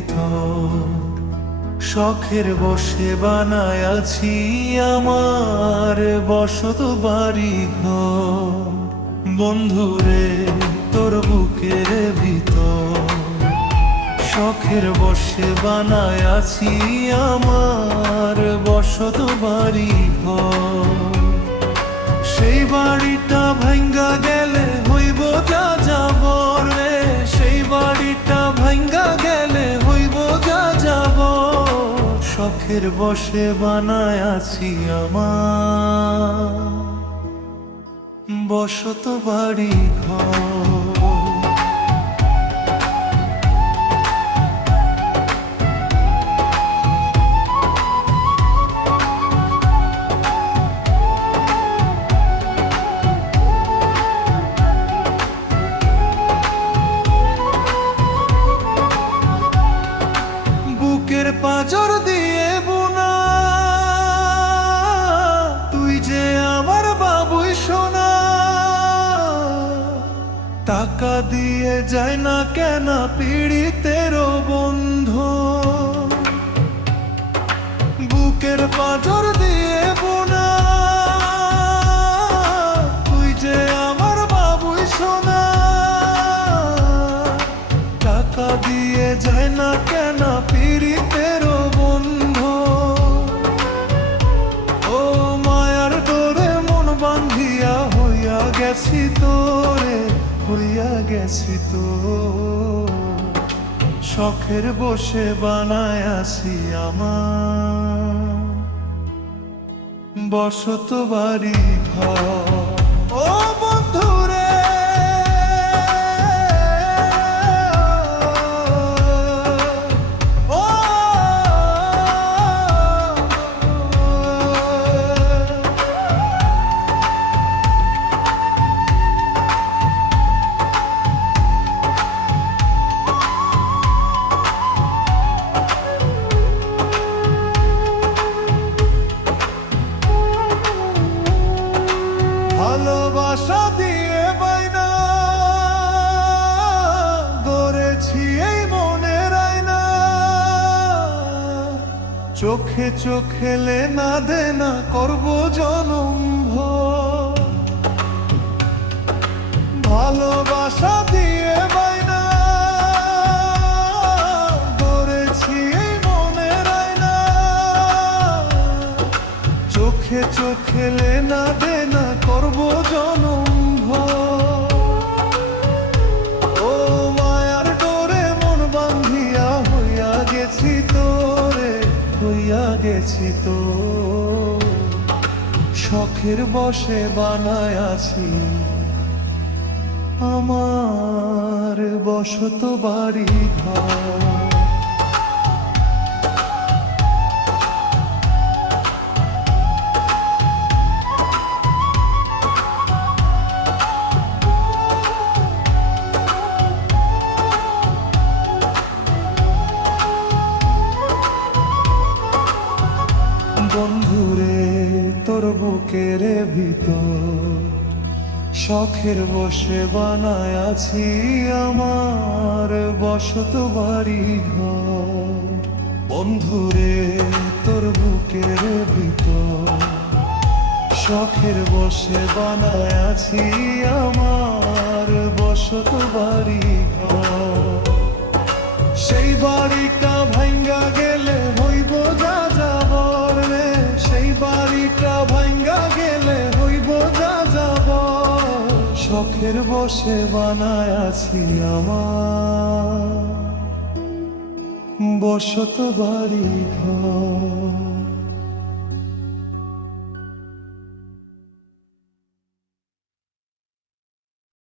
ভিতর শখের বসে বানায় আছি আমার বসত বাড়ি ঘর। বন্ধুরে তোর বুকের ভিতর শখের বসে বানায় আছি আমার বসত বাড়ি ঘর। সেই বাড়িটা ভাঙ্গা গেলে হইব যা যাবর রে, সেই বাড়িটা ভাঙ্গা গেলে হইব যা যাবর। শখের বসে বানায় আছি আমার বসত বাড়ি ঘর। বুকের পাঁজর দিয়ে বোনা তুই যে আমার বাবুই সোনা, টাকা দিয়ে যায় না কেন পীড়িতের বন্ধু। বুকের পাঁজর দিয়ে বোনা তুই যে আমার বাবুই সোনা, টাকা দিয়ে যায় না কেন পীড়িতের বন্ধু। ও মায়ার ডোরে মন বান্ধিয়া হইয়া গেছি তোরে, হইয়া গেছি তো। শখের বসে বানায় আছি আমার বসত বাড়ি ঘর। ও বন্ধুরে ভালোবাসা দিয়ে বাইনা গড়েছি এই মনের আয়না, চোখে চোখে লেনা দেনা করব জনম ভর। ভালোবাসা দিয়ে বাইনা গড়েছি এই মনের আয়না, চোখে চোখে লেনা দেনা করব জনম ভর। ও মায়ার ডোরে মন বান্ধিয়া হইয়া গেছি তোরে, হইয়া গেছি তো। শখের বসে বানায় আছি আমার বসত বাড়ি ঘর। বন্ধুরে তোর বুকের ভিতর শখের বসে বানায় আছি আমার বসত বাড়ি ঘর। বন্ধুরে তোর বুকের ভিতর শখের বসে বানায় আছি আমার বসত বাড়ি ঘর। সেই বাড়িটা ভাঙ্গা গেলে হইব যা যাবর রে, সেই বাড়িটা ভাঙ্গা গেলে হইব যা যাবর। শখের বসে বানায় আছি আমার বসত বাড়ি ঘর।